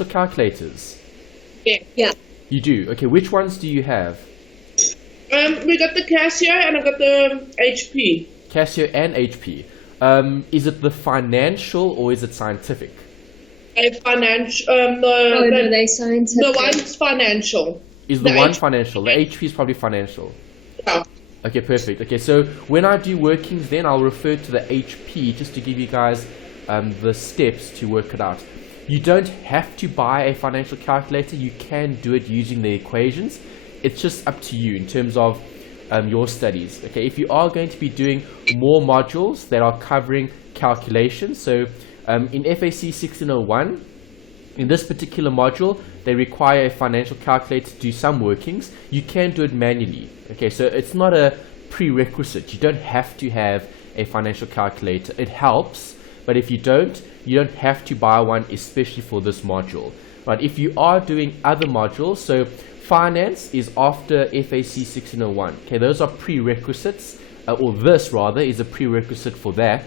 financial calculators? Yeah. You do? Okay, which ones do you have? We got the Casio and I got the HP. Casio and HP. Is it the financial or is it scientific? A financial. No, they scientific. The one's financial. Is the one financial? The HP is probably financial. Yeah. Okay, perfect. Okay, so when I do workings, then I'll refer to the HP just to give you guys the steps to work it out. You don't have to buy a financial calculator. You can do it using the equations. It's just up to you in terms of your studies. Okay, if you are going to be doing more modules that are covering calculations, so in FAC1601, in this particular module, they require a financial calculator to do some workings. You can do it manually. Okay, so it's not a prerequisite. You don't have to have a financial calculator. It helps, but if you don't have to buy one, especially for this module. Right? If you are doing other modules, so finance is after FAC1601. Okay, those are prerequisites, or this rather is a prerequisite for that.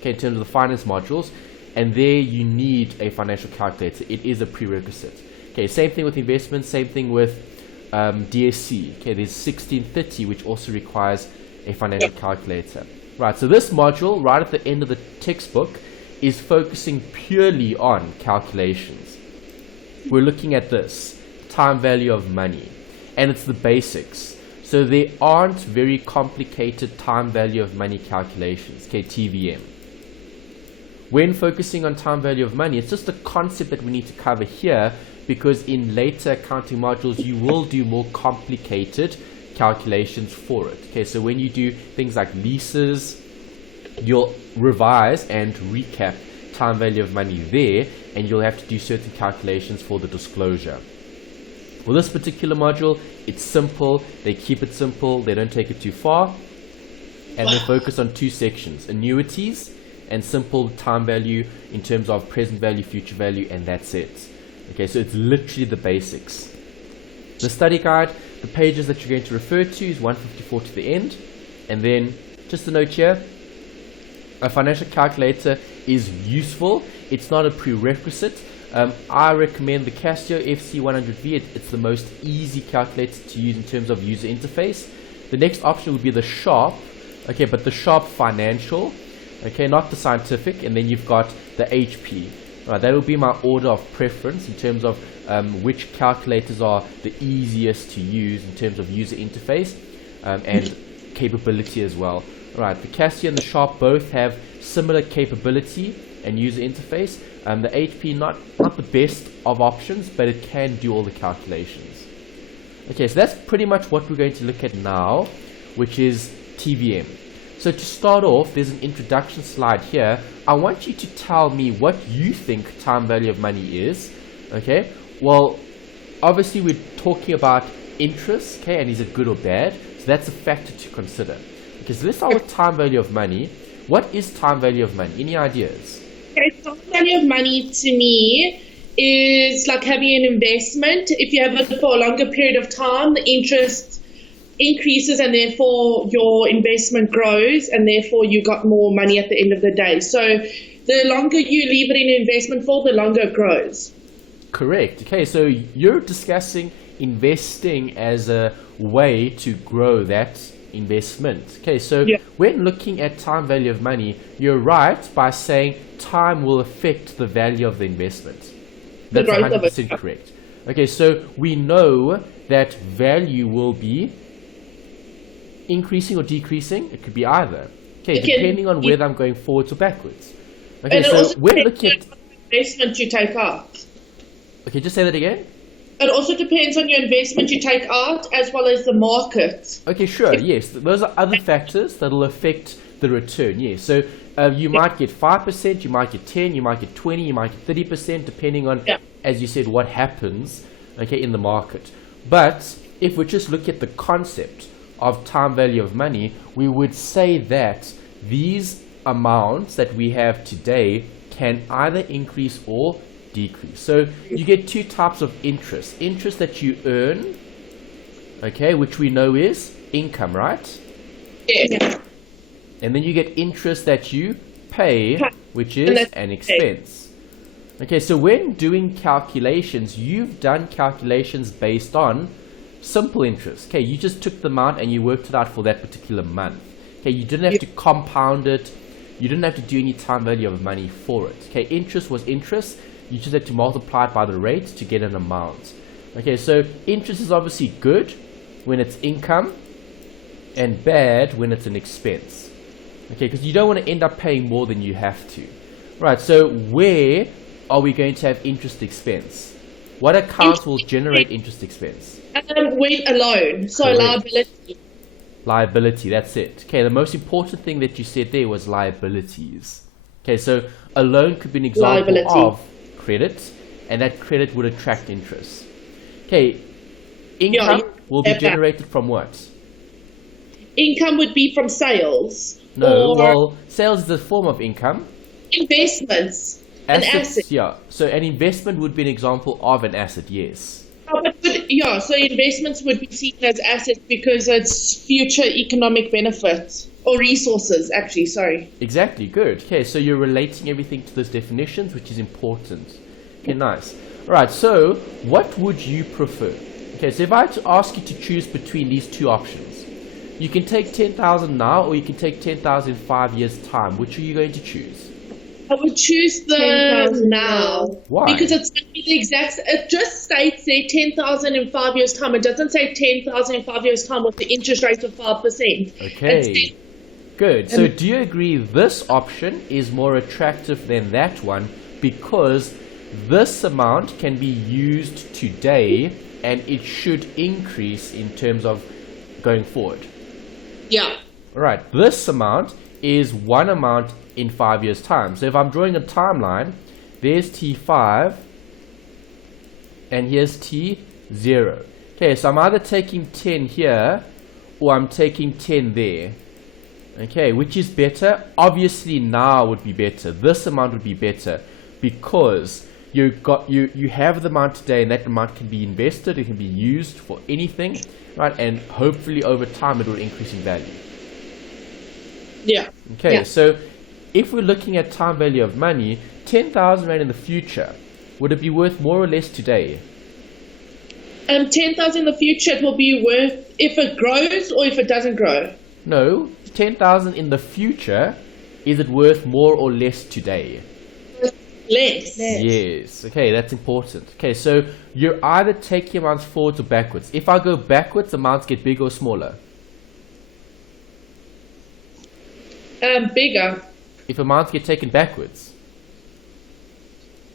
Okay, in terms of the finance modules, and there you need a financial calculator. It is a prerequisite. Okay, same thing with investments, same thing with DSC. Okay, there's 1630, which also requires a financial calculator. Right, so this module, right at the end of the textbook, is focusing purely on calculations. We're looking at this, time value of money, and it's the basics. So there aren't very complicated time value of money calculations, okay, TVM. When focusing on time value of money, it's just a concept that we need to cover here, because in later accounting modules you will do more complicated calculations for it. Okay, so when you do things like leases, you'll revise and recap time value of money there, and you'll have to do certain calculations for the disclosure. For this particular module, it's simple. They keep it simple, they don't take it too far, and they focus on two sections: annuities and simple time value in terms of present value, future value, and that's it. Okay, so it's literally the basics. The study guide, the pages that you're going to refer to is 154 to the end. And then just a note here, a financial calculator is useful. It's not a prerequisite. I recommend the Casio FC100V. It's the most easy calculator to use in terms of user interface. The next option would be the Sharp, okay, but the Sharp Financial, okay, not the scientific. And then you've got the HP. That will be my order of preference in terms of which calculators are the easiest to use in terms of user interface and capability as well. Right, the Casio and the Sharp both have similar capability and user interface. The HP not the best of options, but it can do all the calculations. Okay, so that's pretty much what we're going to look at now, which is TVM. So to start off, there's an introduction slide here. I want you to tell me what you think time value of money is. Okay, well, obviously we're talking about interest, okay, and is it good or bad? So that's a factor to consider. Okay, so let's start with time value of money. What is time value of money? Any ideas? Okay, time value of money to me is like having an investment. If you have it for a longer period of time, the interest increases and therefore your investment grows, and therefore you got more money at the end of the day. So the longer you leave it in investment for, the longer it grows. Correct. Okay, so you're discussing investing as a way to grow that investment. Okay, so when looking at time value of money, you're right by saying time will affect the value of the investment. That's 100% correct. Okay, so we know that value will be increasing or decreasing. It could be either. Okay, depending on whether I'm going forwards or backwards. Okay, and so when looking at investment you take out. Okay, just say that again. It also depends on your investment you take out as well as the market. Okay, sure, yes. Those are other factors that will affect the return, yes. So you might get 5%, you might get 10, you might get 20, you might get 30%, depending on, as you said, what happens, okay, in the market. But if we just look at the concept of time value of money, we would say that these amounts that we have today can either increase or decrease. So you get two types of interest. Interest that you earn, okay, which we know is income, right? Yeah. And then you get interest that you pay, which is an expense. Okay, so when doing calculations, you've done calculations based on simple interest. Okay, you just took the amount and you worked it out for that particular month. Okay, you didn't have to compound it. You didn't have to do any time value of money for it. Okay, interest was interest. You just had to multiply it by the rate to get an amount. Okay, so interest is obviously good when it's income and bad when it's an expense. Okay, because you don't want to end up paying more than you have to. Right, so where are we going to have interest expense? What accounts will generate interest expense? Wait, alone. So Correct. liability. Liability, that's it. Okay, the most important thing that you said there was liabilities. Okay, so a loan could be an example Liability. of credit, and that credit would attract interest. Okay, income will be have that. generated from what? Income would be from sales. No, or well, sales is a form of income. investments. An asset. Yeah, so an investment would be an example of an asset, yes. Yeah, so investments would be seen as assets because it's future economic benefits or resources, actually, sorry. Exactly, good. Okay, so you're relating everything to those definitions, which is important. Okay, nice. All right, so what would you prefer? Okay, so if I had to ask you to choose between these two options, you can take 10,000 now or you can take 10,000 in 5 years' time. Which are you going to choose? I would choose the 10,000 now. Why? Because it's going to be the exact, it just states there 10,000 in 5 years' time. It doesn't say 10,000 in 5 years' time with the interest rate of 5%. Okay, good. So do you agree this option is more attractive than that one because this amount can be used today and it should increase in terms of going forward? Yeah. Right, this amount is one amount in 5 years' time. So if I'm drawing a timeline, there's T5 and here's T0. Okay, so I'm either taking 10 here or I'm taking 10 there. Okay, which is better? Obviously now would be better. This amount would be better because you have the amount today and that amount can be invested, it can be used for anything, right? And hopefully over time it will increase in value. Yeah. Okay, Yeah. so if we're looking at time value of money, 10,000 Rand in the future, would it be worth more or less today? 10,000 in the future, it will be worth if it grows or if it doesn't grow. No, 10,000 in the future, is it worth more or less today? Less. Yes, okay, that's important. Okay, so you're either taking amounts forwards or backwards. If I go backwards, amounts get bigger or smaller? Bigger. If amounts get taken backwards?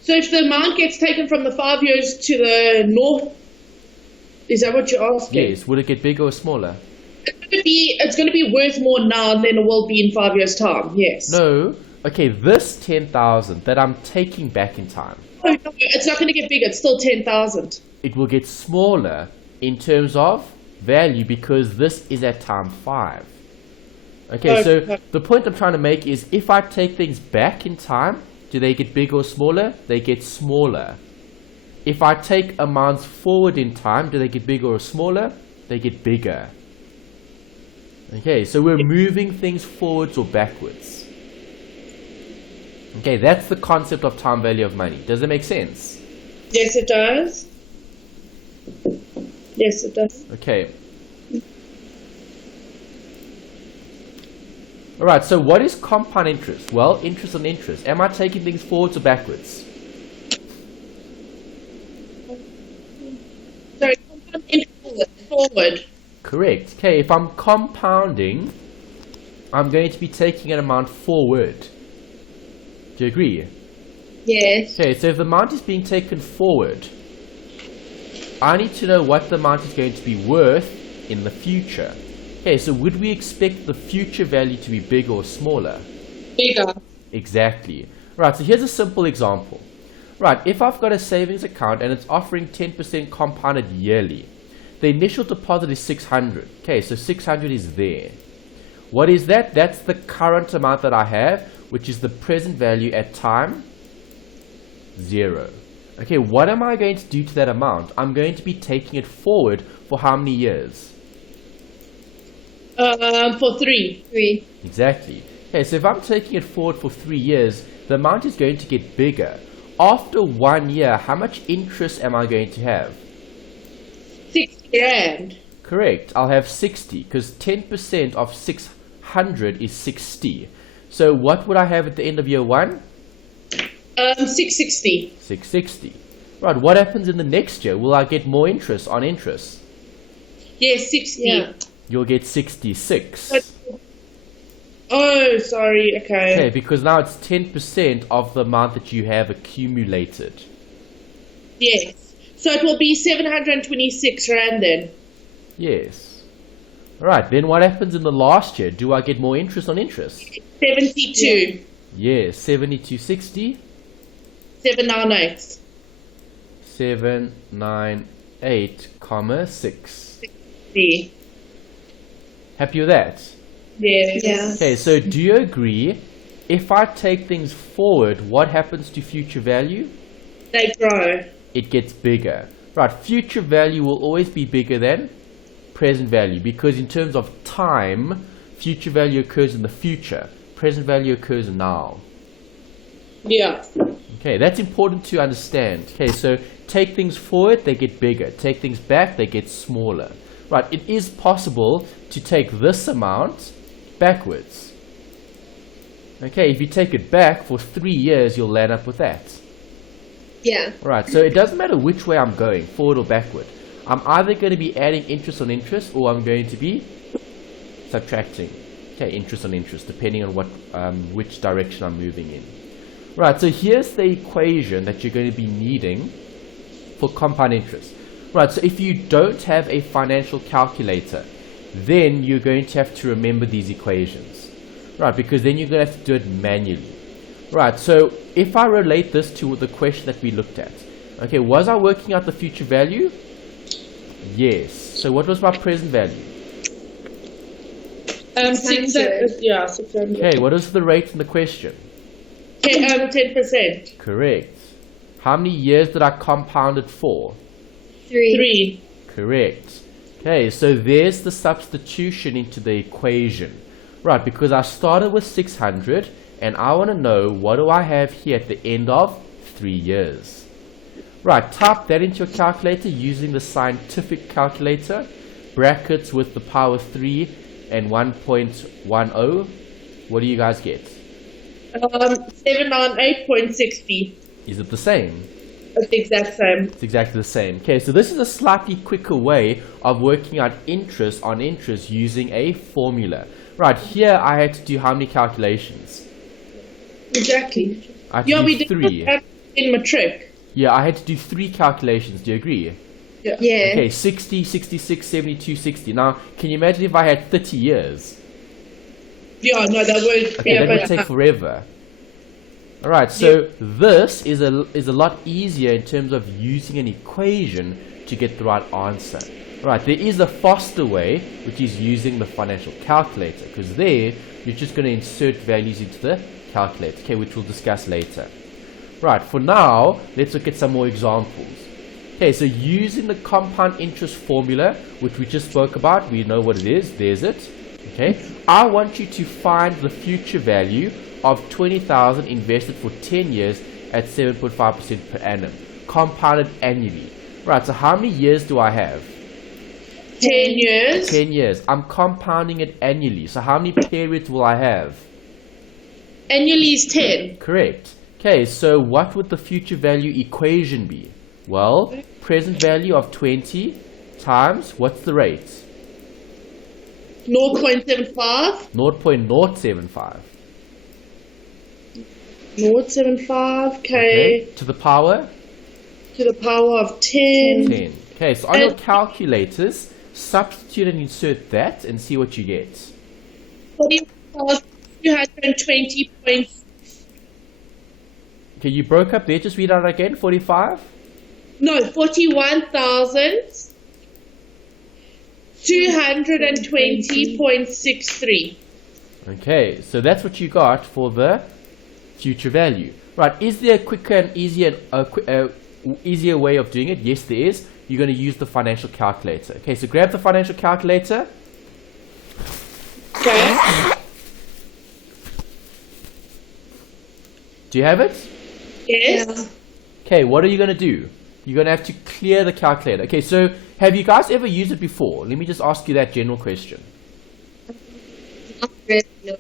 So if the amount gets taken from the 5 years to the north, is that what you're asking? Yes, would it get bigger or smaller? It's going to be worth more now than it will be in 5 years' time, yes. No, okay, this 10,000 that I'm taking back in time, Oh, no, it's not going to get bigger, it's still 10,000. it will get smaller in terms of value because this is at time 5. Okay, so Okay. the point I'm trying to make is if I take things back in time, do they get bigger or smaller? They get smaller. If I take amounts forward in time, do they get bigger or smaller? They get bigger. Okay, so we're moving things forwards or backwards. Okay, that's the concept of time value of money. Does it make sense? Yes, it does. Yes, it does. Okay. Alright, so what is compound interest? Well, interest on interest. Am I taking things forwards or backwards? So compound interest forward. Correct. Okay, if I'm compounding, I'm going to be taking an amount forward. Do you agree? Yes. Okay, so if the amount is being taken forward, I need to know what the amount is going to be worth in the future. Okay, so would we expect the future value to be bigger or smaller? Bigger. Exactly. Right, so here's a simple example. Right, if I've got a savings account and it's offering 10% compounded yearly, the initial deposit is 600. Okay, so 600 is there. What is that? That's the current amount that I have, which is the present value at time 0. Okay, what am I going to do to that amount? I'm going to be taking it forward for how many years? For 3. 3. Exactly. Okay, so if I'm taking it forward for 3 years, the amount is going to get bigger. after 1 year, how much interest am I going to have? 60 rand. Correct. I'll have 60 because 10% of 600 is 60. So what would I have at the end of year 1? 660. 660. Right. What happens in the next year? Will I get more interest on interest? Yes, 60. Yeah. You'll get 66. Oh, sorry. Okay. Okay, because now it's 10% of the amount that you have accumulated. Yes. So it will be 726 rand then. Yes. Right. Then what happens in the last year? Do I get more interest on interest? 72. Yes. 70 to 60. 798. 798, comma 6. 60. Happy with that? Yes. Yeah. Okay, so do you agree if I take things forward, what happens to future value? They grow. It gets bigger. Right, future value will always be bigger than present value because in terms of time, future value occurs in the future. Present value occurs now. Yeah. Okay, that's important to understand. Okay, so take things forward, they get bigger. Take things back, they get smaller. Right, it is possible to take this amount backwards. Okay, if you take it back for 3 years, you'll land up with that. Yeah. Right, so it doesn't matter which way I'm going, forward or backward. I'm either going to be adding interest on interest or I'm going to be subtracting. Okay, interest on interest, depending on what, which direction I'm moving in. Right, so here's the equation that you're going to be needing for compound interest. Right, so if you don't have a financial calculator, then you're going to have to remember these equations. Right, because then you're going to have to do it manually. Right, so if I relate this to the question that we looked at. Okay, was I working out the future value? Yes. So what was my present value? 600. Yeah, 600. Okay, what is the rate in the question? 10%. Correct. How many years did I compound it for? 3. 3. Correct. Okay, so there's the substitution into the equation. Right, because I started with 600 and I want to know what do I have here at the end of 3 years. Right, type that into your calculator using the scientific calculator. Brackets with the power 3 and 1.10. What do you guys get? 798.60. Is it the same? It's the exact same. It's exactly the same. Okay, so this is a slightly quicker way of working out interest on interest using a formula. Right, here I had to do how many calculations? Exactly. I had to Yeah, do we did 3. that in matric. Yeah, I had to do 3 calculations. Do you agree? Yeah. Yeah. Okay, 60, 66, 72, 60. Now, can you imagine if I had 30 years? Yeah, no, that would Okay, be a that would bit. take forever. Alright, so this is a lot easier in terms of using an equation to get the right answer. Right, there is a faster way, which is using the financial calculator, because there you're just going to insert values into the calculator, okay, which we'll discuss later. Right, for now, let's look at some more examples. Okay, so using the compound interest formula, which we just spoke about, we know what it is, there's it. Okay, I want you to find the future value of 20,000 invested for 10 years at 7.5% per annum, compounded annually. Right, so how many years do I have? 10 years. 10 years. I'm compounding it annually. So how many periods will I have? Annually is 10. Correct. Okay, so what would the future value equation be? Well, present value of 20 times, what's the rate? 0.75. 0.075. 0.75, okay. To the power? To the power of 10. 10. Okay, so on your calculators, substitute and insert that and see what you get. 40,220 points. Okay, you broke up there. Just read out again. 45? No, 41,220.63. Okay, so that's what you got for the future value. Right, is there a quicker and easier way of doing it? Yes, there is. You're going to use the financial calculator. Okay, so grab the financial calculator. Okay. Do you have it? Yes. Okay, what are you going to do? You're going to have to clear the calculator. Okay, so have you guys ever used it before? Let me just ask you that general question. Not really, no.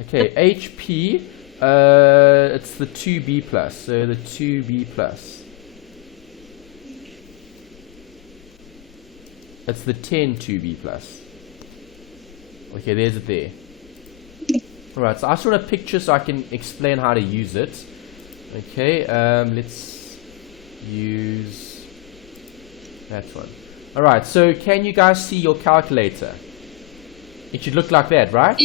Okay, HP, it's the 2B plus, so the 2B plus. It's the 10 2B plus. Okay, there's it there. Alright, so I just want a picture so I can explain how to use it. Okay, let's use that one. Alright, so can you guys see your calculator? It should look like that, right?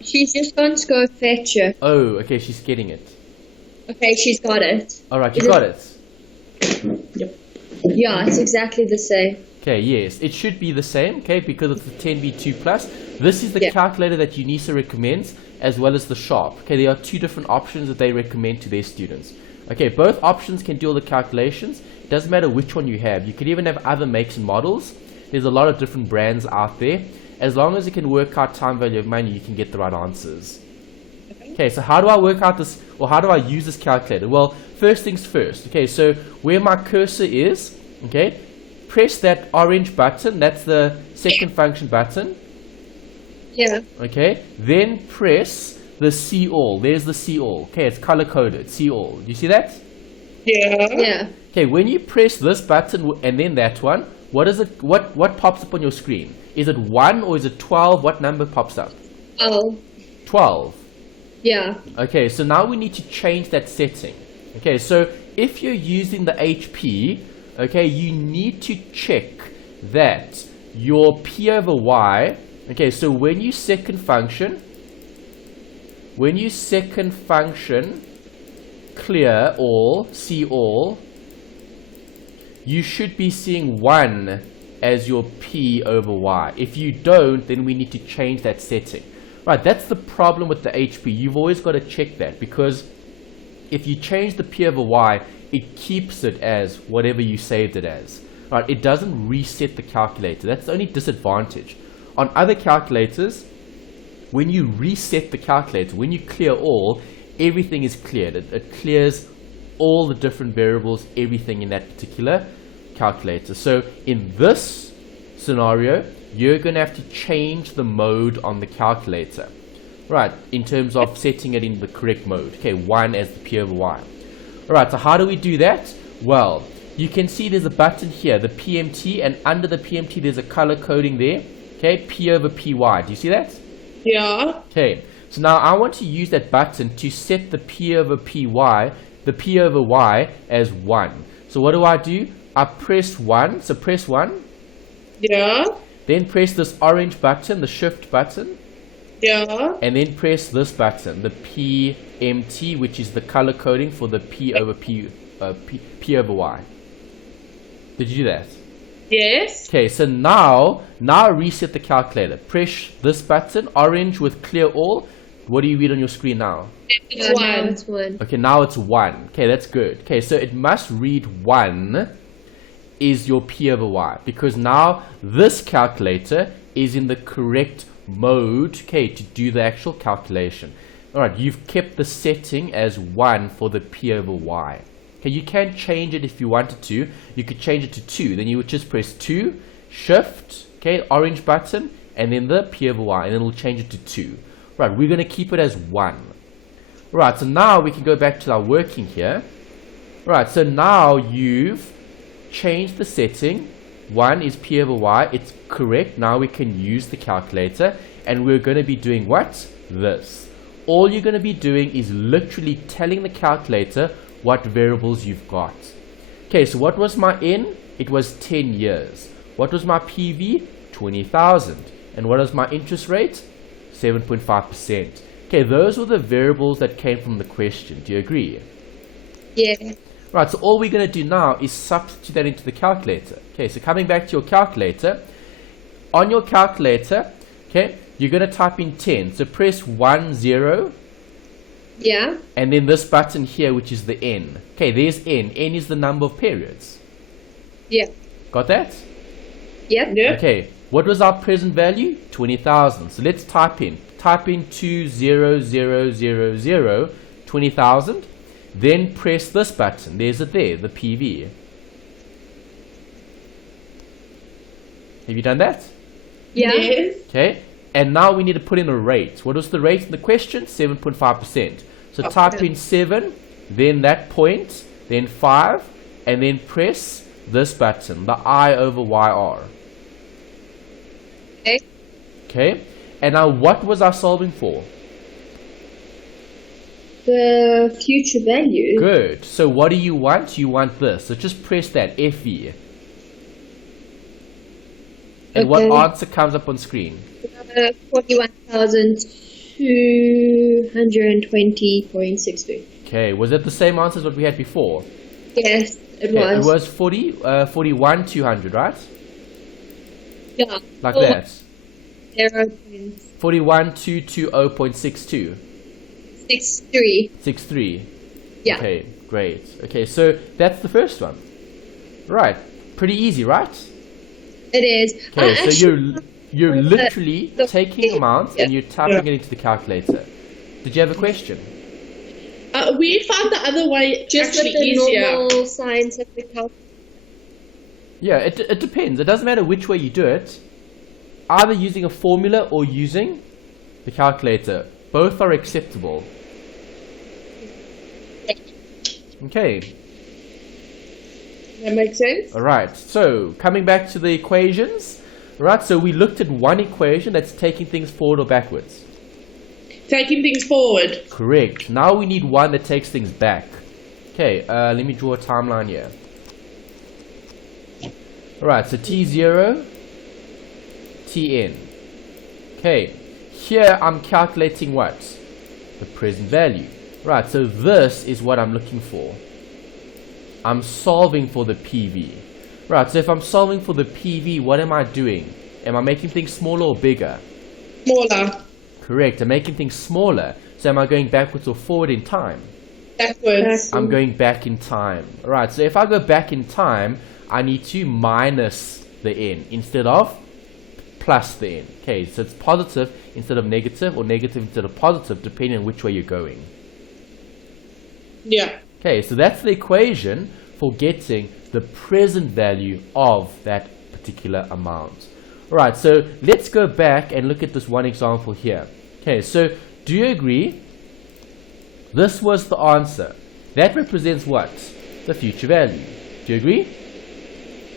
She's just going to go fetch it. Oh, okay, she's getting it. Okay, she's got it. Alright, you got it. Yeah, it's exactly the same. Okay, yes, it should be the same, okay, because it's the 10B2 plus. This is the calculator that UNISA recommends, as well as the Sharp. Okay, there are two different options that they recommend to their students. Okay, both options can do all the calculations. It doesn't matter which one you have. You could even have other makes and models. There's a lot of different brands out there. As long as you can work out time value of money, you can get the right answers. Okay, so how do I work out this, or how do I use this calculator? Well, first things first. Okay, so where my cursor is, okay, press that orange button. That's the second function button. Yeah. Okay, then press the see all. There's the see all. Okay, it's color coded. See all. Do you see that? Yeah. Yeah. Okay, when you press this button and then that one, what is it? What pops up on your screen? Is it 1 or is it 12? What number pops up? Oh. 12. Yeah. Okay, so now we need to change that setting. Okay, so if you're using the HP, okay, you need to check that your P over Y, okay, so when you second function clear all, see all, you should be seeing 1 as your P over Y. If you don't, then we need to change that setting. Right, that's the problem with the HP. You've always got to check that, because if you change the P over Y, it keeps it as whatever you saved it as. Right, it doesn't reset the calculator. That's the only disadvantage. On other calculators, when you reset the calculator, when you clear all, everything is cleared. It clears all the different variables, everything in that particular calculator. So in this scenario, you're going to have to change the mode on the calculator, right, in terms of setting it in the correct mode. Okay, 1 as the P over Y. Alright, so how do we do that? Well, you can see there's a button here, the PMT, and under the PMT there's a color coding there. Okay, P over PY. Do you see that? Yeah. Okay, so now I want to use that button to set the P over PY, the P over Y as 1. So what do? I press 1, so press 1. Yeah. Then press this orange button, the shift button. Yeah. And then press this button, the PMT, which is the color coding for the P over P over Y. Did you do that? Yes. Okay, so now reset the calculator. Press this button, orange with clear all. What do you read on your screen now? It's Yeah, 1. now it's 1. Okay, now it's 1. Okay, that's good. Okay, so it must read 1 is your P over Y, because now this calculator is in the correct mode, okay, to do the actual calculation. Alright, you've kept the setting as 1 for the P over Y. Okay, you can change it if you wanted to. You could change it to 2. Then you would just press 2, shift, okay, orange button, and then the P over Y, and then it'll change it to 2. Right, we're going to keep it as 1. Right, so now we can go back to our working here. Right, so now you've changed the setting. 1 is P over Y. It's correct. Now we can use the calculator, and we're going to be doing what? This. All you're going to be doing is literally telling the calculator what variables you've got. Okay, so what was my N? It was 10 years. What was my PV? 20,000. And what was my interest rate? 7.5%. Okay, those were the variables that came from the question. Do you agree? Yeah. Right, so all we're going to do now is substitute that into the calculator. Okay, so coming back to your calculator, on your calculator, okay, you're going to type in 10. So press 10, Yeah. and then this button here, which is the N. Okay, there's N. N is the number of periods. Yeah. Got that? Yep. Yeah. Okay, what was our present value? 20,000. So let's type in 20,000. Then press this button. There's it there, the PV. Have you done that? Yeah. Yes. Okay. And now we need to put in a rate. What was the rate in the question? 7.5%. So type in 7, then that point, then 5, and then press this button, the I over YR. Okay. Okay. And now what was I solving for? The future value. Good. So what do you want? You want this. So just press that, FV. And what Okay. answer comes up on screen? 41,220.63. Okay. Was it the same answer as what we had before? Yes, it Okay, was. it was 41,200, right? Yeah. Like Oh, that. 0.63. 41,220.63. Yeah. Okay, great. Okay, so that's the first one. Right. Pretty easy, right? It is. Okay, so Actually, you're literally the- taking amounts and you're typing it into the calculator. Did you have a question? We found the other way just actually with the easier. normal scientific calculation. Yeah, it depends. It doesn't matter which way you do it. Either using a formula or using the calculator. Both are acceptable. Okay, That makes sense. alright. So, coming back to the equations. Right, so we looked at one equation that's taking things forward or backwards. Taking things forward. Correct. Now we need one that takes things back. Okay, let me draw a timeline here. Alright, so T0, Tn. Okay, here I'm calculating what? The present value. Right, so this is what I'm looking for. I'm solving for the PV. Right, so if I'm solving for the PV, what am I doing? Am I making things smaller or bigger? Smaller. Correct, I'm making things smaller. So am I going backwards or forward in time? Backwards. I'm going back in time. Right, so if I go back in time, I need to minus the n instead of plus the n. Okay, so it's positive instead of negative or negative instead of positive, depending on which way you're going. Yeah. Okay, so that's the equation for getting the present value of that particular amount. Alright, so let's go back and look at this one example here. Okay, so do you agree? This was the answer. That represents what? The future value. Do you agree?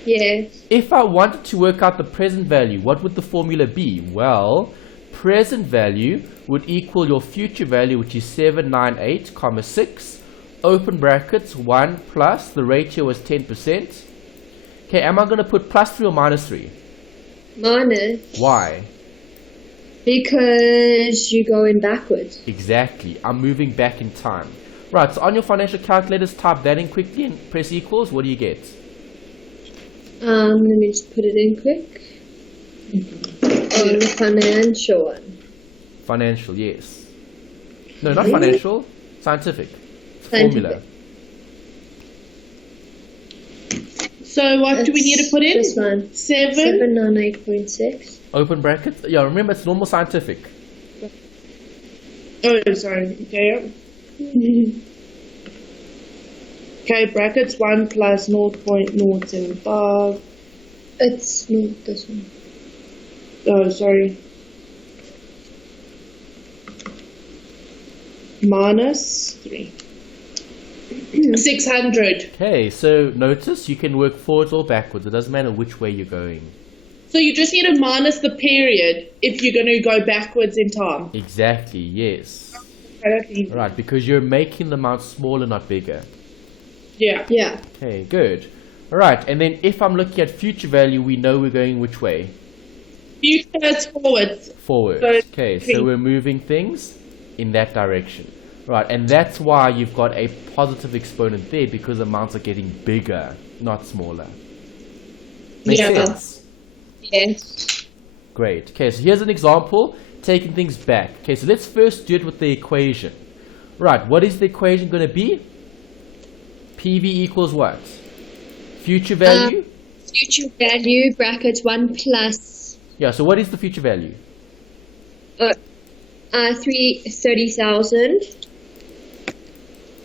Yes. If I wanted to work out the present value, what would the formula be? Well, present value would equal your future value, which is 798,6, open brackets, 1 plus, the ratio was 10%. Okay, am I going to put plus 3 or minus 3? Minus. Why? Because you're going backwards. Exactly, I'm moving back in time. Right, so on your financial calculators, type that in quickly and press equals. What do you get? Let me just put it in quick. On the financial one. Financial, yes. No, not financial, scientific. It's a Scientific. formula. So what do we need to put in? This one. 798.6. Open brackets. Yeah, remember it's normal scientific. Oh, sorry. Okay. Okay, brackets 1 plus 0.075. It's not this one. Oh, sorry. Minus 3. 600. Okay, so notice you can work forwards or backwards. It doesn't matter which way you're going. So you just need to minus the period if you're going to go backwards in time. Exactly, yes. Okay, that's easy. Right, because you're making the amount smaller, not bigger. Yeah. Yeah. Okay, good. Alright, and then if I'm looking at future value, we know we're going which way? Future is forwards. Forward. So- Okay, so we're moving things in that direction. Right, and that's why you've got a positive exponent there, because amounts are getting bigger, not smaller. Makes Yeah. sense? Yes. Great. Okay, so here's an example, taking things back. Okay, so let's first do it with the equation. Right, what is the equation going to be? PV equals what? Future value? Future value brackets 1 plus Yeah, so what is the future value? 30,000.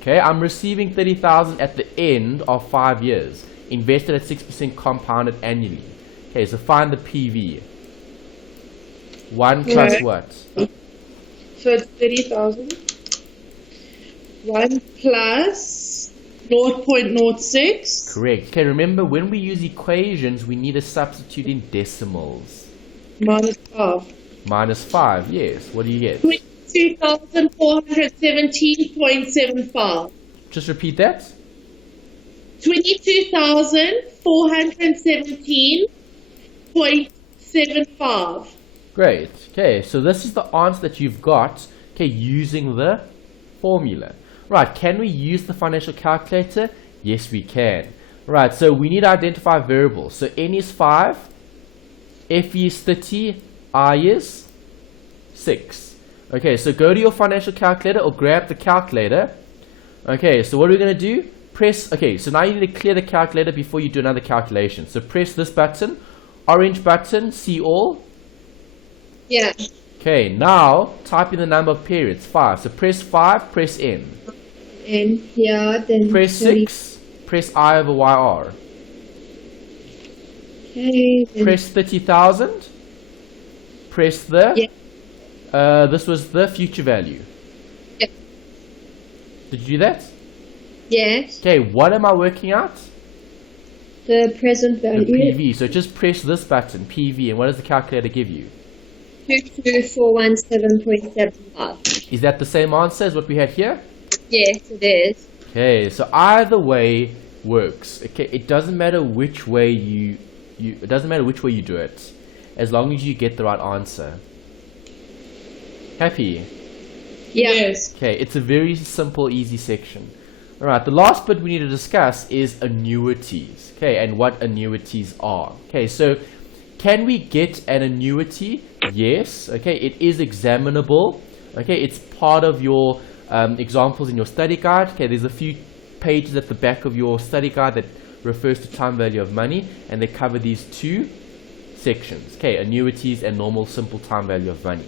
Okay, I'm receiving 30,000 at the end of 5 years, invested at 6% compounded annually. Okay, so find the PV. 1 plus what? So it's 30,000. 1 plus 0.06. Correct. Okay, remember when we use equations, we need to substitute in decimals. Minus 5. Minus 5, yes. What do you get? 22,417.75. Just repeat that. 22,417.75. Great. Okay, so this is the answer that you've got, okay, using the formula. Right, can we use the financial calculator? Yes, we can. Right, so we need to identify variables. So N is 5, FE is 30, I is 6. Okay, so go to your financial calculator or grab the calculator. Okay, so what are we going to do? Press, okay, so now you need to clear the calculator before you do another calculation. So press this button, orange button, see all. Yeah. Okay, now type in the number of periods, 5. So press 5, press N. And yeah, then Press 30. 6, press I over YR. Okay. Then Press 30,000. Press the, Yeah. this was the future value. Yeah. Did you do that? Yes. Okay, what am I working out? The present The value. PV. So just press this button, PV, and what does the calculator give you? 22,417.75. Is that the same answer as what we had here? Yes, it is. Okay, so either way works. Okay, it doesn't matter which way it doesn't matter which way you do it, as long as you get the right answer. Happy? Yeah. Yes. Okay, it's a very simple, easy section. Alright, the last bit we need to discuss is annuities. Okay, and what annuities are. Okay, so can we get an annuity? Yes. Okay, it is examinable. Okay, it's part of your examples in your study guide. Okay, there's a few pages at the back of your study guide that refers to time value of money, and they cover these two sections. Okay, annuities and normal simple time value of money.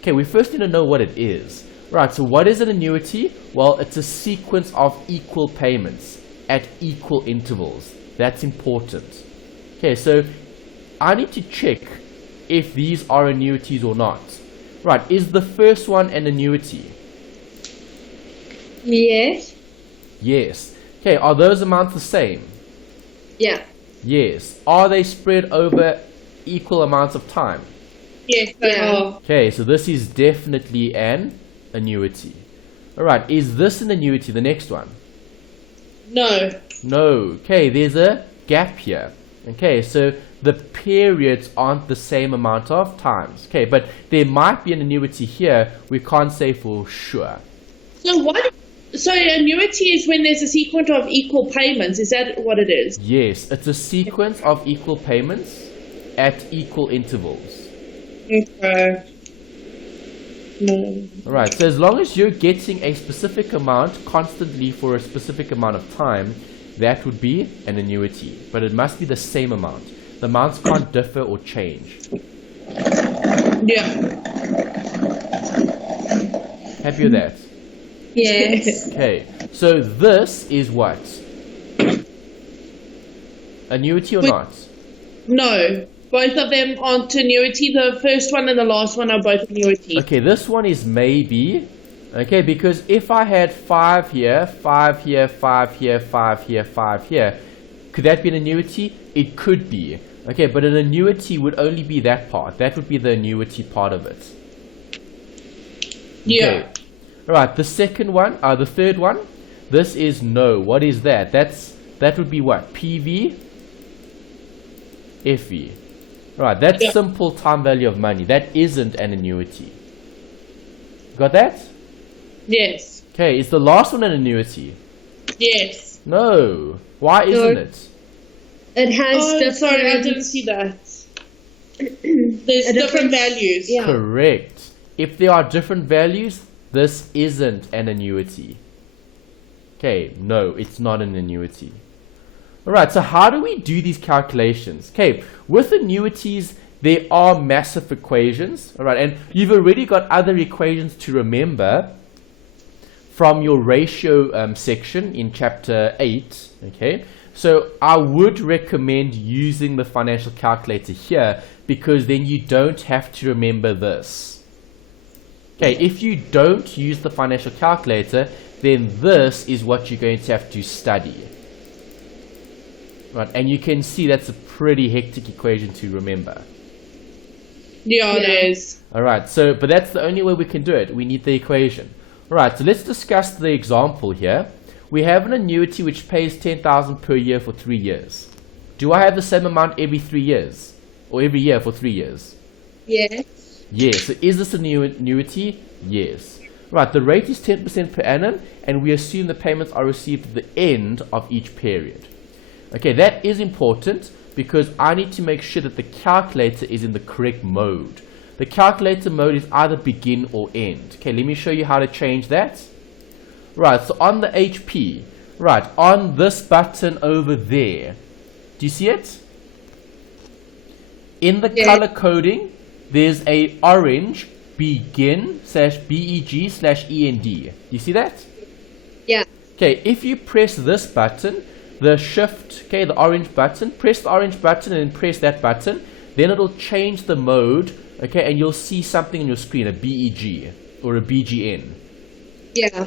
Okay, we first need to know what it is. Right, so what is an annuity? Well, it's a sequence of equal payments at equal intervals. That's important. Okay, so I need to check if these are annuities or not. Right, is the first one an annuity? Yes. Yes. Okay, are those amounts the same? Yeah. Yes. Are they spread over equal amounts of time? Yes, they Yeah. are. Okay, so this is definitely an annuity. Alright, is this an annuity, the next one? No. No. Okay, there's a gap here. Okay, so the periods aren't the same amount of times. Okay, but there might be an annuity here. We can't say for sure. So what? So annuity is when there's a sequence of equal payments. Is that what it is? Yes, it's a sequence of equal payments at equal intervals. Okay. No. Alright, so as long as you're getting a specific amount constantly for a specific amount of time, that would be an annuity. But it must be the same amount. The amounts can't differ or change. Yeah. Happy with that? Yes. Okay, so this is what? Annuity or Wait. not? No. Both of them aren't annuity. The first one and the last one are both annuity. Okay, this one is maybe. Okay, because if I had 5 here, 5 here, 5 here, 5 here, 5 here, could that be an annuity? It could be. Okay, but an annuity would only be that part. That would be the annuity part of it. Yeah. Okay. Alright, the second one, the third one, this is no. What is that? That would be what? PV, FE. Right, that's Yeah. simple time value of money. That isn't an annuity. Got that? Yes. Okay, is the last one an annuity? Yes. No. Why isn't it? It has Oh, different. sorry, I didn't see that. There's A different different- values. Yeah. Correct. If there are different values, this isn't an annuity. Okay, no, it's not an annuity. Alright, so how do we do these calculations? Okay, with annuities, there are massive equations. Alright, and you've already got other equations to remember from your ratio section in chapter 8, okay? So I would recommend using the financial calculator here, because then you don't have to remember this. Okay, if you don't use the financial calculator, then this is what you're going to have to study. Right, and you can see that's a pretty hectic equation to remember. Yeah, it is. Alright, so, but that's the only way we can do it. We need the equation. Alright, so let's discuss the example here. We have an annuity which pays 10,000 per year for 3 years. Do I have the same amount every 3 years? Or every year for 3 years? Yes. Yes. So is this a new annuity? Yes. Right, the rate is 10% per annum, and we assume the payments are received at the end of each period. Okay, that is important because I need to make sure that the calculator is in the correct mode. The calculator mode is either begin or end. Okay, let me show you how to change that. Right, so on the HP, right, on this button over there, do you see it? In the color coding, there's a orange begin /BEG/END. Do you see that? Yeah. Okay, if you press this button, the shift, okay, the orange button, press the orange button and then press that button, then it'll change the mode, okay, and you'll see something on your screen, a BEG or a BGN. Yeah.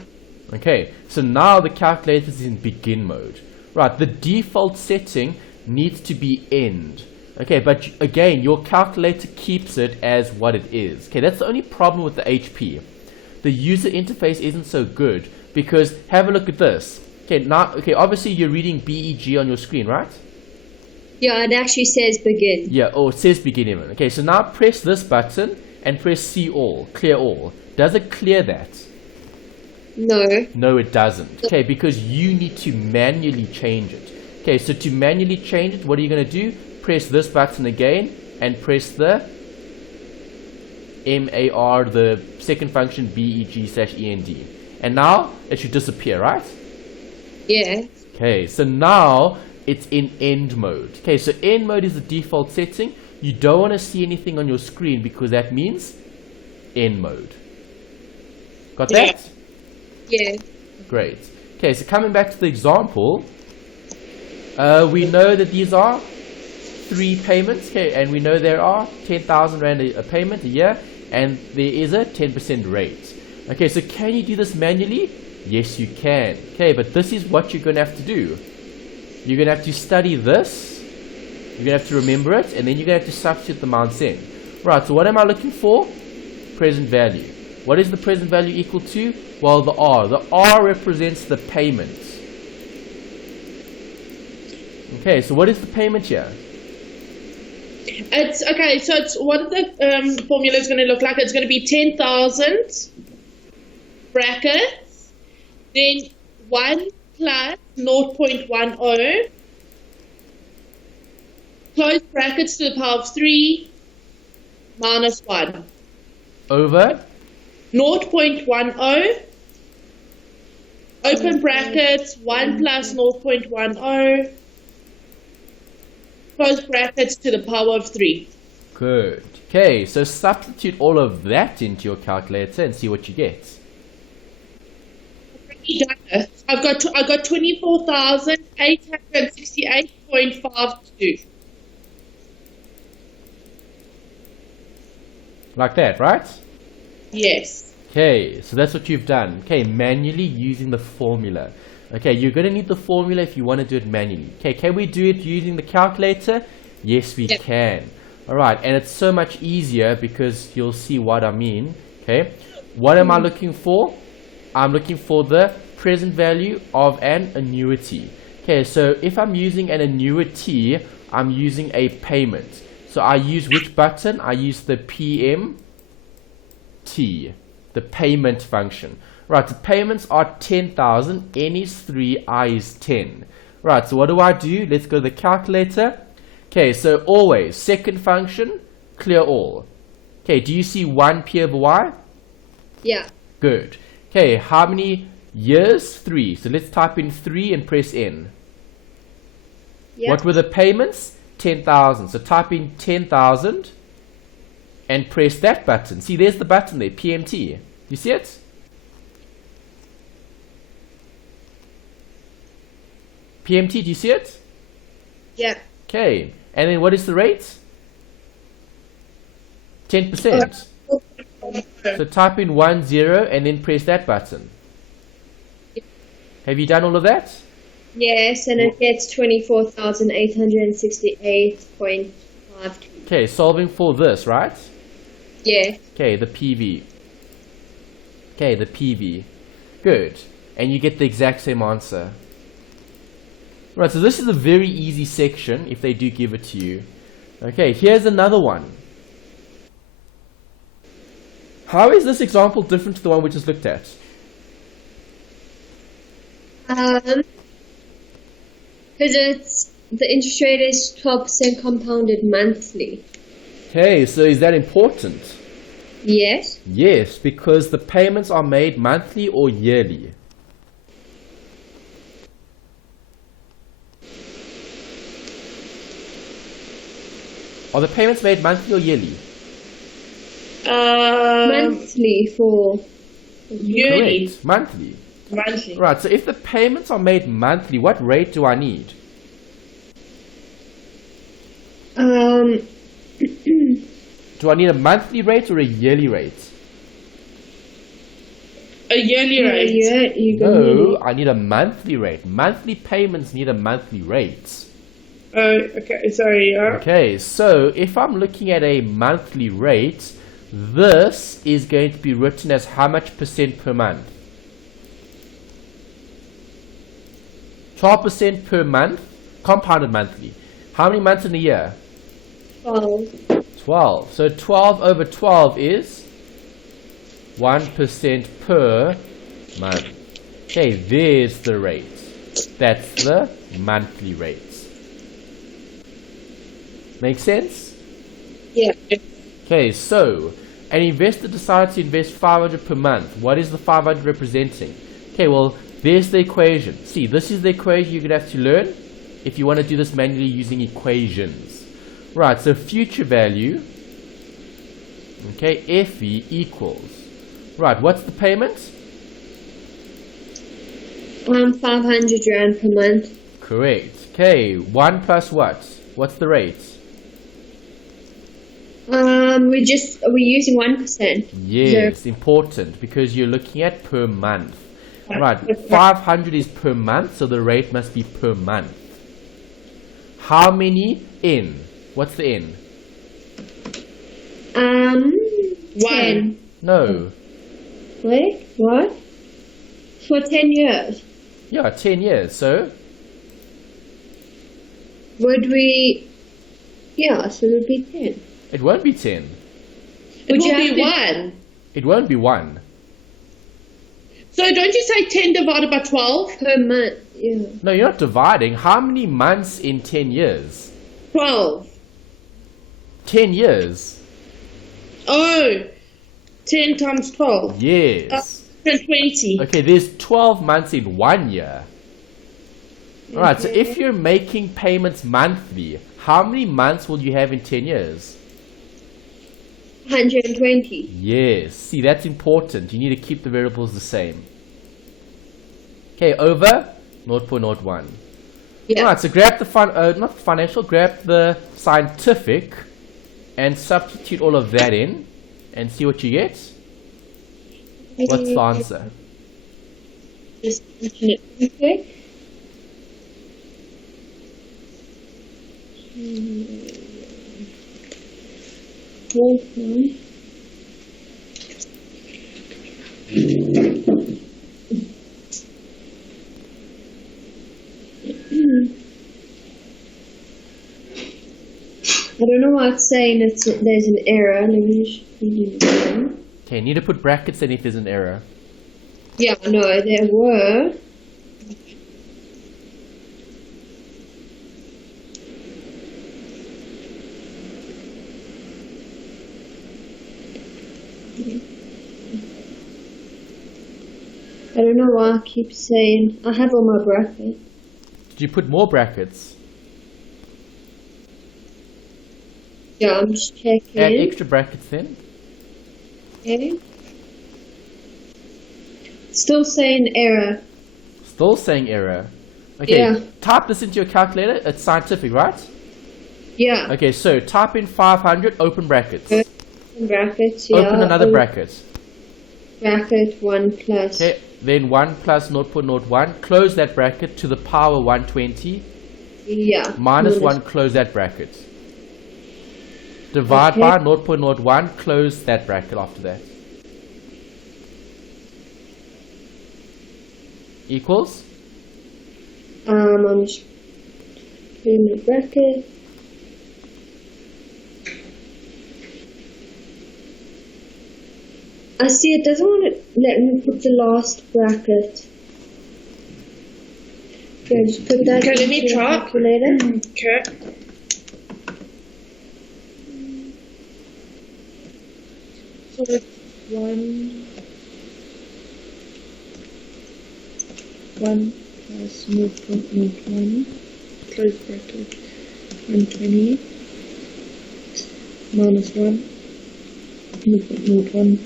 Okay, so now the calculator is in begin mode. Right, the default setting needs to be end. Okay, but again, your calculator keeps it as what it is. Okay, that's the only problem with the HP. The user interface isn't so good because have a look at this. Okay, now, okay, obviously you're reading BEG on your screen, right? Yeah, it actually says begin. Yeah, oh, it says begin even. Okay, so now press this button and press see all, clear all. Does it clear that? No. No, it doesn't. Okay, because you need to manually change it. Okay, so to manually change it, what are you going to do? Press this button again and press the MAR, the second function BEG/END. And now it should disappear, right? Yeah. Okay, so now it's in end mode. Okay, so end mode is the default setting. You don't want to see anything on your screen because that means end mode. Got that? Yeah. Great. Okay, so coming back to the example, we know that these are 3 payments, okay, and we know there are 10,000 Rand a payment a year, and there is a 10% rate. Okay, so can you do this manually? Yes, you can. Okay, but this is what you're going to have to do. You're going to have to study this, you're going to have to remember it, and then you're going to have to substitute the amounts in. Right, so what am I looking for? Present value. What is the present value equal to? Well, the R. The R represents the payment. Okay, so what is the payment here? It's okay. So it's what the formula is going to look like. It's going to be 10,000 brackets, then 1 plus 0.10 close brackets to the power of 3 minus 1 Over 0.10 open brackets 1 plus 0.10 close brackets to the power of 3. Good. Okay, so substitute all of that into your calculator and see what you get. I've got 24,868.52. Like that, right? Yes. Okay, so that's what you've done. Okay, manually using the formula. Okay, you're going to need the formula if you want to do it manually. Okay, can we do it using the calculator? Yes, we can. Alright, and it's so much easier because you'll see what I mean. Okay, what am I looking for? I'm looking for the present value of an annuity. Okay, so if I'm using an annuity, I'm using a payment. So I use which button? I use the PMT, the payment function. Right, the payments are 10,000, N is 3, I is 10. Right, so what do? Let's go to the calculator. Okay, so always, second function, clear all. Okay, do you see 1 P over Y? Yeah. Good. Okay, how many years? 3. So let's type in 3 and press N. Yeah. What were the payments? 10,000. So type in 10,000 and press that button. See, there's the button there, PMT. You see it? PMT, do you see it? Yeah. Okay. And then what is the rate? 10%. So type in 10 and then press that button. Have you done all of that? Yes, and it gets 24,868.52. Okay, solving for this, right? Yeah. Okay, the PV. Okay, the PV. Good. And you get the exact same answer. Right, so this is a very easy section if they do give it to you. Okay, here's another one. How is this example different to the one we just looked at? Because the interest rate is 12% compounded monthly. Okay, so is that important? Yes. Yes, because the payments are made monthly or yearly. Are the payments made monthly or yearly? Monthly for Yearly. Correct, monthly. Monthly. Right, so if the payments are made monthly, what rate do I need? Do I need a monthly rate or a yearly rate? A yearly rate. Yeah, No, I need a monthly rate. Monthly payments need a monthly rate. Oh, okay. Sorry. Okay, so if I'm looking at a monthly rate, this is going to be written as how much percent per month? 12% per month, compounded monthly. How many months in a year? 12. So 12 over 12 is 1% per month. Okay, there's the rate. That's the monthly rate. Make sense? Yeah. Okay, so an investor decided to invest 500 per month. What is the 500 representing? Okay, well, there's the equation. See, this is the equation you're going to have to learn if you want to do this manually using equations. Right, so future value, okay, FE equals, right, what's the payment? 500 Rand per month. Correct. Okay, 1 plus what? What's the rate? We're using 1%. Yes, important, because you're looking at per month. Right, 500 is per month, so the rate must be per month. How many N? What's the N? 10. No. Wait, what? For 10 years. Yeah, 10 years, so? Would we... Yeah, so it would be 10. It won't be 10. It Would you will have be to- 1. It won't be 1. So don't you say 10 divided by 12? Per month, yeah. No, you're not dividing. How many months in 10 years? 12. 10 years. Oh, 10 times 12. Yes. 20. Okay, there's 12 months in 1 year. Alright, so if you're making payments monthly, how many months will you have in 10 years? 120. Yes. See, that's important. You need to keep the variables the same. Okay, over 0.01. Yeah. Alright, so grab the not financial, grab the scientific and substitute all of that in and see what you get. What's the answer? Just okay. I don't know why it's saying there's an error. Let me just read it again. Okay, need to put brackets in if there's an error. Yeah, no, there were. I don't know why I keep saying I have all my brackets. Did you put more brackets? Yeah, I'm just checking. Add extra brackets then. Okay. Still saying error. Still saying error. Okay, Yeah. type this into your calculator. It's scientific, right? Yeah. Okay, so type in 500, open brackets. Brackets, yeah. Open another bracket. Bracket 1 plus. Okay, then 1 plus 0.01. Close that bracket to the power 120. Yeah. Minus 1, close that bracket. Divide by 0.01, close that bracket after that. Equals? I'm just putting the bracket. I see it doesn't want to let me put the last bracket. Okay, just put that Okay, let me into the try. calculator. Okay. So it's 1 plus 0.01, close bracket, 120, minus 1, 0.01.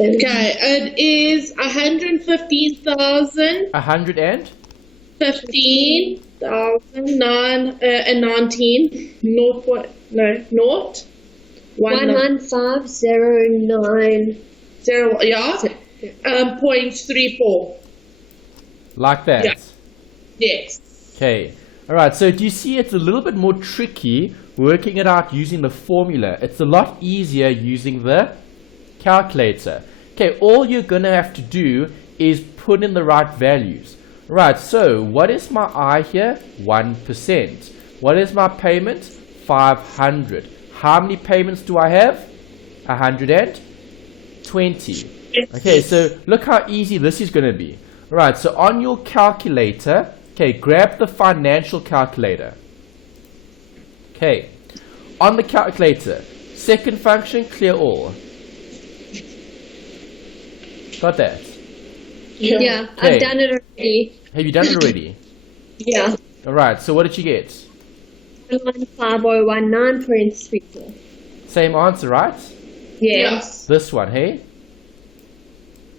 Okay, it is 115,000. 100 and? 15,019. Naught. 11509. 0.34. Like that? Yeah. Yes. Okay. Alright, so do you see it's a little bit more tricky working it out using the formula? It's a lot easier using the calculator. Okay, all you're going to have to do is put in the right values. Right, so what is my I here? 1%. What is my payment? 500. How many payments do I have? 120. Okay, so look how easy this is going to be. Right, so on your calculator, okay, grab the financial calculator. Okay, on the calculator, second function, clear all. Got that? Yeah, Okay. I've done it already. Have you done it already? Yeah. Alright, so what did you get? 15019.34. Same answer, right? Yes. This one, hey?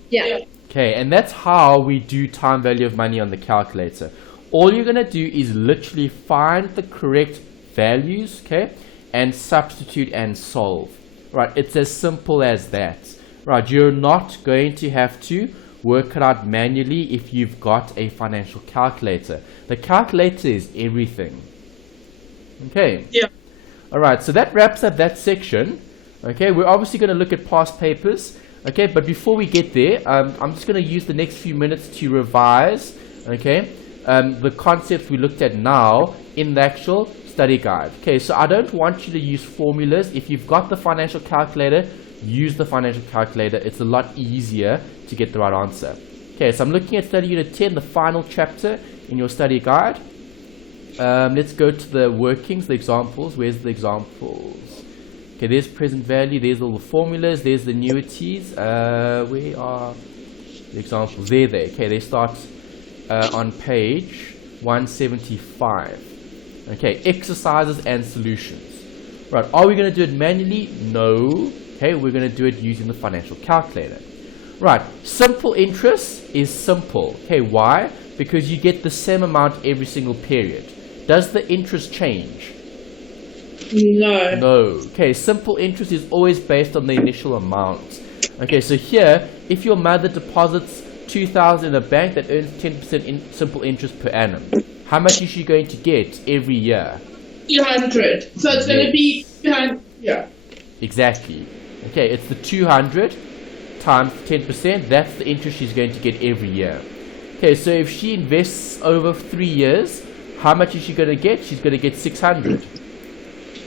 Yeah. Okay, and that's how we do time value of money on the calculator. All you're going to do is literally find the correct values, okay, and substitute and solve. Right, it's as simple as that. Right, you're not going to have to work it out manually if you've got a financial calculator. The calculator is everything. Okay. Yeah. Alright, so that wraps up that section. Okay, we're obviously going to look at past papers. Okay, but before we get there, I'm just going to use the next few minutes to revise, okay, the concepts we looked at now in the actual study guide. Okay, so I don't want you to use formulas. If you've got the financial calculator, use the financial calculator. It's a lot easier to get the right answer. Okay, so I'm looking at study unit 10, the final chapter in your study guide. Let's go to the workings, the examples. Where's the examples? Okay, there's present value, there's all the formulas, there's the annuities. Where are the examples? There. Okay, they start on page 175. Okay, exercises and solutions. Right, are we going to do it manually? No. Okay, we're going to do it using the financial calculator. Right, simple interest is simple. Okay, why? Because you get the same amount every single period. Does the interest change? No. No. Okay, simple interest is always based on the initial amount. Okay, so here, if your mother deposits 2,000 in a bank that earns 10% in simple interest per annum, how much is she going to get every year? 200. So it's going to be 200. Yeah. Exactly. Okay, it's the 200 times 10%. That's the interest she's going to get every year. Okay, so if she invests over 3 years, how much is she going to get? She's going to get 600.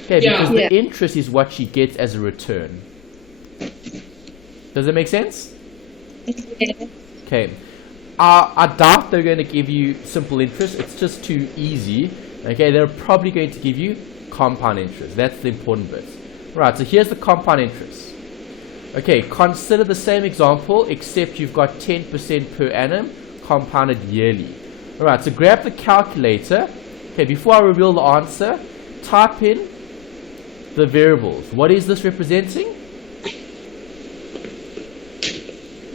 Okay, because the interest is what she gets as a return. Does that make sense? Yeah. Okay. I doubt they're going to give you simple interest. It's just too easy. Okay, they're probably going to give you compound interest. That's the important bit. Right, so here's the compound interest. Okay, consider the same example, except you've got 10% per annum compounded yearly. Alright, so grab the calculator. Okay, before I reveal the answer, type in the variables. What is this representing?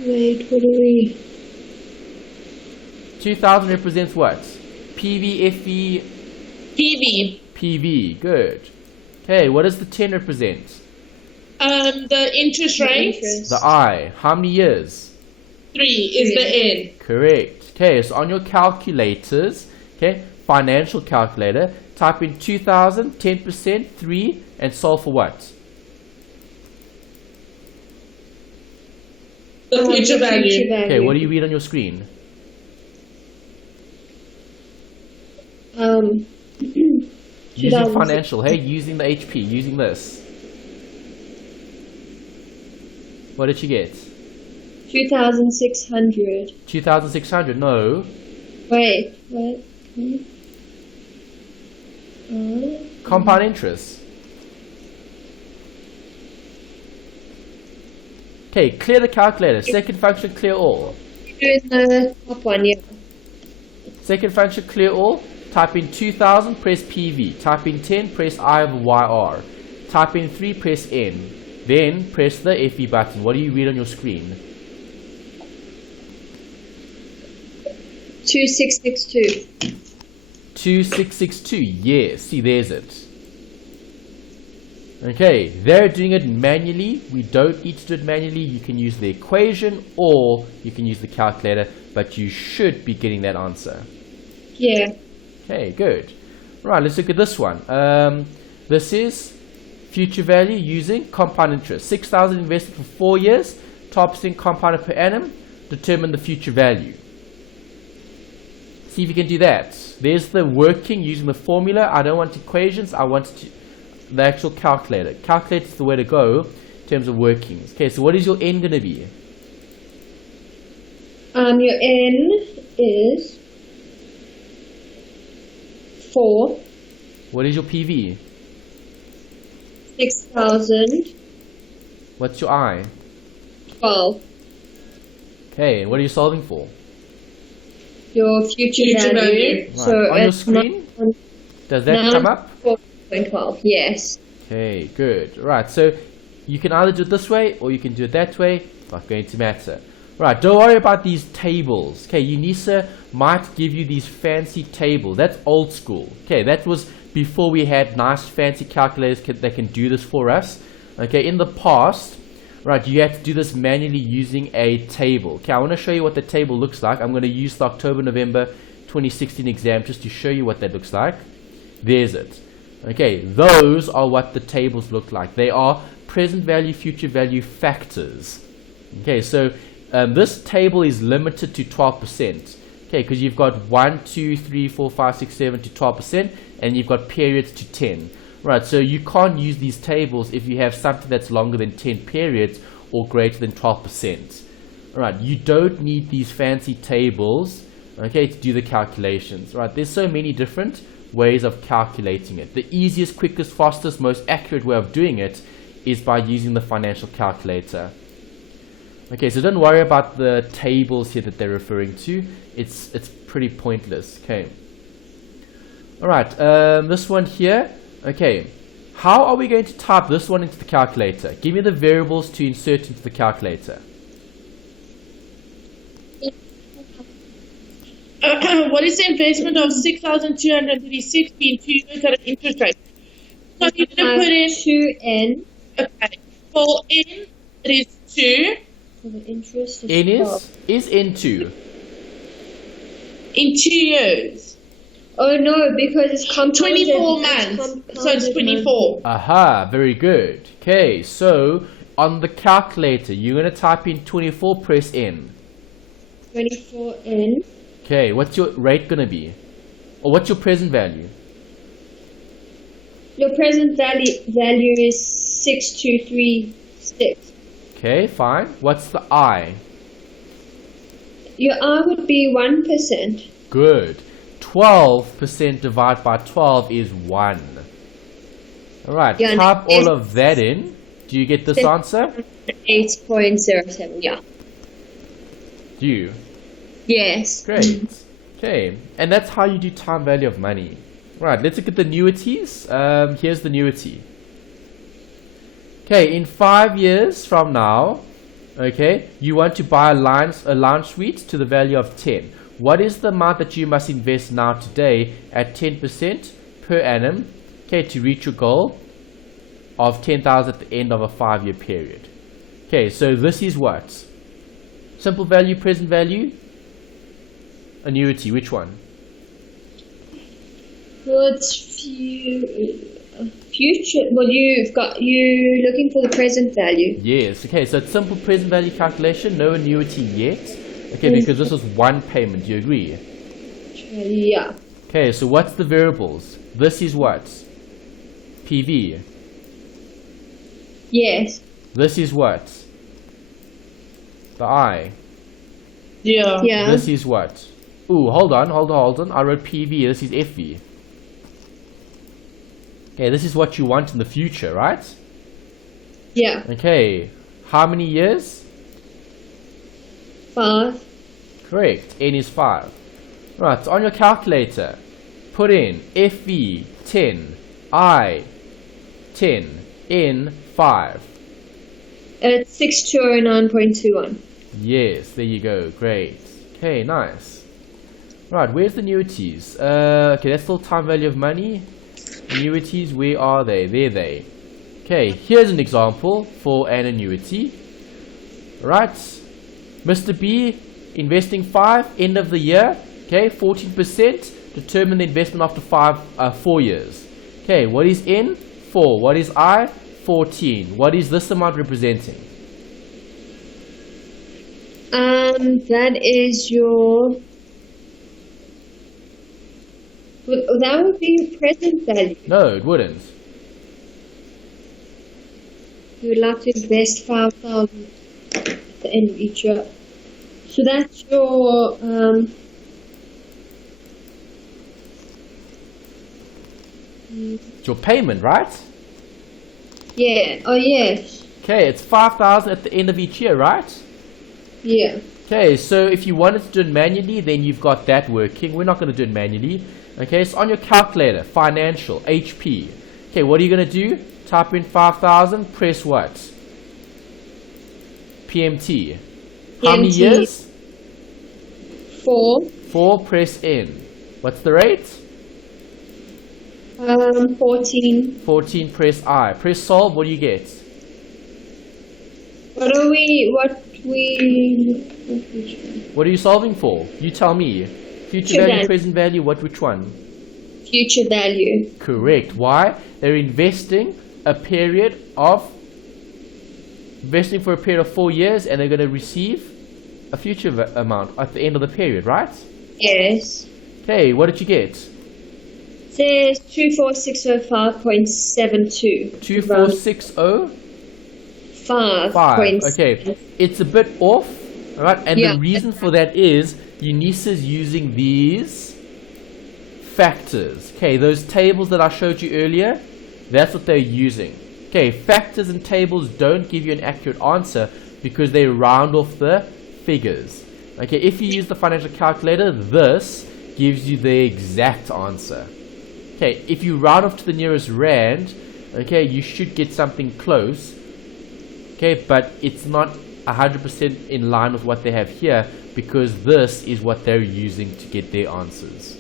Wait, what are we? 2000 represents what? PV, FE, PV. PV. Good. Okay, what does the 10 represent? The interest rate. Interest. The I. How many years? 3 is the N. Correct. Okay, so on your calculators, okay, financial calculator, type in 2000, 10%, 3, and solve for what? The future value. Okay, what do you read on your screen? Using 2006. financial, hey, using the HP, using this. What did you get? 2,600. 2,600, no. Wait, what? Compound interest. Okay, clear the calculator. Second function, clear all. Doing the top one, yeah. Second function, clear all. Type in 2000, press PV. Type in 10, press I over YR. Type in 3, press N. Then press the FE button. What do you read on your screen? 2662. 2662. Yes, see, there's it. Okay, they're doing it manually. We don't need to do it manually. You can use the equation or you can use the calculator, but you should be getting that answer. Yeah. Okay, good. Right, let's look at this one. This is future value using compound interest. 6,000 invested for 4 years, 12% compounded per annum. Determine the future value. See if you can do that. There's the working using the formula. I don't want equations. I want the actual calculator. Calculator is the way to go in terms of workings. Okay, so what is your N going to be? Your N is 4. What is your PV? 6,000. What's your I? 12. Okay, what are you solving for? Your future value. value. So Right. On your it's screen? Does that come up? 4.12. Yes. Okay, good. Right, so you can either do it this way or you can do it that way. Not going to matter. Right, don't worry about these tables. Okay, UNISA might give you these fancy tables. That's old school. Okay, that was before we had nice fancy calculators that can do this for us. Okay, in the past, right, you had to do this manually using a table. Okay, I want to show you what the table looks like. I'm going to use the October-November 2016 exam just to show you what that looks like. There's it. Okay, those are what the tables look like. They are present value, future value factors. Okay, so this table is limited to 12%. Okay, because you've got 1, 2, 3, 4, 5, 6, 7 to 12%, and you've got periods to 10. Right, so you can't use these tables if you have something that's longer than 10 periods or greater than 12%. Alright, you don't need these fancy tables, okay, to do the calculations. Right, there's so many different ways of calculating it. The easiest, quickest, fastest, most accurate way of doing it is by using the financial calculator. Okay, so don't worry about the tables here that they're referring to. It's pretty pointless. Okay. Alright, this one here. Okay, how are we going to type this one into the calculator? Give me the variables to insert into the calculator. What is the investment of 6,236 in 2 years at an interest rate? So you're going to put in 2N. Okay. For N, it is 2. For the interest is N 12. is into. In 2 years. Oh no, because it's compounded. 24 months. So it's 24. Aha, very good. Okay, so on the calculator, you're going to type in 24, press N. 24N. Okay, what's your rate going to be? Or what's your present value? Your present value is 6236. Okay, fine. What's the I? Your R would be 1%. Good. 12% divided by 12 is 1. Alright, Yeah, type it's- all of that in. Do you get this answer? 8.07, yeah. Do you? Yes. Great. Okay, and that's how you do time value of money. Right, let's look at the annuities. Here's the annuity. Okay, in 5 years from now, Okay, you want to buy a lounge suite to the value of 10. What is the amount that you must invest now today at 10% per annum, okay, to reach your goal of 10,000 at the end of a 5-year period? Okay, so this is what? Simple value, present value, annuity, which one? Well, it's future. Well, you looking for the present value. Yes, okay, so it's simple present value calculation, no annuity yet. Okay, because this is one payment, do you agree? Yeah. Okay, so what's the variables? This is what? PV. Yes. This is what? The I. Yeah. Yeah. This is what? Ooh, hold on. I wrote PV, this is FV. Okay, this is what you want in the future, right? Yeah. Okay, how many years? 5. Correct, N is 5. Right, so on your calculator, put in FV 10, I 10, N 5. It's 6209.21. Yes, there you go, great. Okay, nice. Right, where's the annuities? Okay, that's still time value of money. Annuities, where are they? There they. Okay, here's an example for an annuity. Right, Mr. B, investing 5, end of the year. Okay, 14%. Determine the investment after 4 years. Okay, what is N? 4. What is I? 14. What is this amount representing? That is your. That would be your present value. No, it wouldn't. You would like to invest 5,000 at the end of each year. So that's your It's your payment, right? yeah. Oh yes. Okay, it's 5,000 at the end of each year, right? Yeah. Okay, so if you wanted to do it manually, then you've got that working. We're not going to do it manually. Okay, so on your calculator, financial, HP. Okay, what are you going to do? Type in 5,000, press what? PMT. How many PMT. years? 4. 4, press N. What's the rate? 14. 14, press I. Press solve, what do you get? What What are you solving for? You tell me. Future value, present value, which one? Future value. Correct. Why? They're investing for a period of 4 years, and they're going to receive a future amount at the end of the period, right? Yes. Okay, what did you get? It says 24605.72. 24605. 5. Okay, it's a bit off, right? And Yeah. the reason for that is Eunice's using these factors. Okay, those tables that I showed you earlier, that's what they're using. Okay, factors and tables don't give you an accurate answer because they round off the figures. Okay, if you use the financial calculator, this gives you the exact answer. Okay, if you round off to the nearest rand, okay, you should get something close. Okay, but it's not 100% in line with what they have here because this is what they're using to get their answers.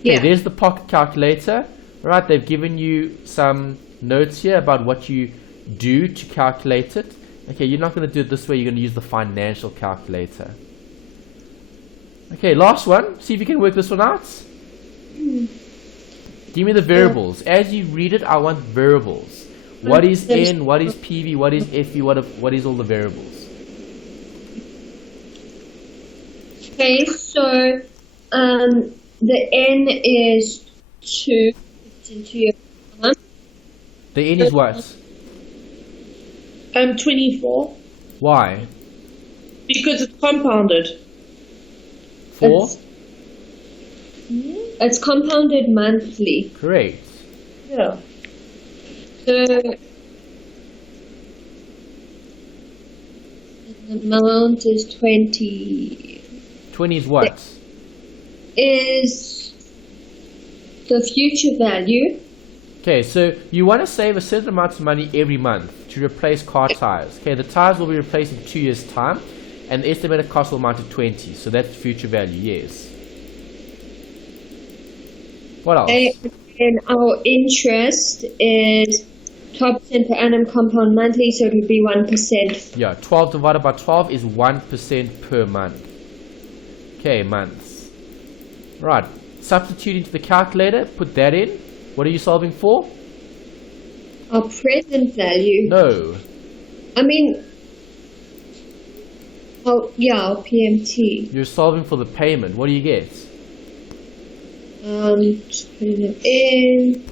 Okay, Yeah. there's the pocket calculator. Right, they've given you some notes here about what you do to calculate it. Okay, you're not going to do it this way, you're going to use the financial calculator. Okay, last one. See if you can work this one out. Give me the variables. As you read it, I want variables. What is N? What is PV? What is FV? What is all the variables? Okay, so the N is 2. It's into your The N is what? 24. Why? Because it's compounded. 4? It's compounded monthly. Correct. Yeah. So the amount is 20. 20 is what? Is the future value. Okay, so you want to save a certain amount of money every month to replace car tires. Okay, the tires will be replaced in 2 years' time, and the estimated cost will amount to 20. So that's future value, yes. What else? And our interest is 12% per annum compound monthly, so it would be 1%. Yeah, 12 divided by 12 is 1% per month. Okay, months. Right, substitute into the calculator, put that in. What are you solving for? Our present value. No. I mean, oh yeah, our PMT. You're solving for the payment. What do you get? Just putting it in.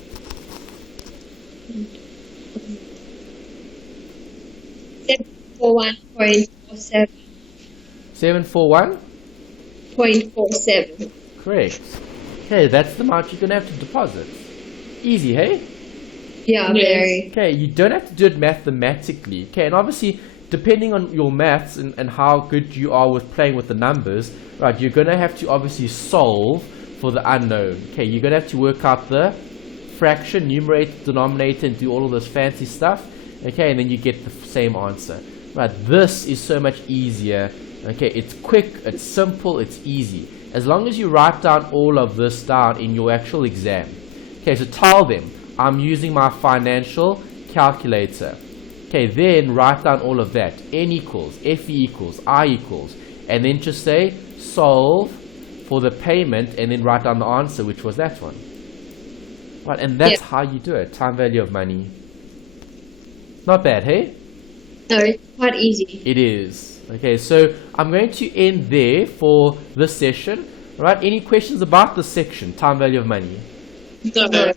$741.47. 741? 0.47. Correct. Okay, that's the amount you're going to have to deposit. Easy, hey? Yeah, Yes. very. Okay, you don't have to do it mathematically. Okay, and obviously, depending on your maths and how good you are with playing with the numbers, right, you're going to have to obviously solve for the unknown. Okay, you're going to have to work out the fraction, numerator, denominator, and do all of this fancy stuff. Okay, and then you get the same answer. Right, this is so much easier. Okay, it's quick, it's simple, it's easy. As long as you write down all of this down in your actual exam. Okay, so tell them, I'm using my financial calculator. Okay, then write down all of that. N equals, FE equals, I equals. And then just say, solve for the payment, and then write down the answer, which was that one. Right, and that's how you do it. Time value of money. Not bad, hey? No, it's quite easy. It is. Okay, so I'm going to end there for this session. Right, any questions about this section, time value of money? No.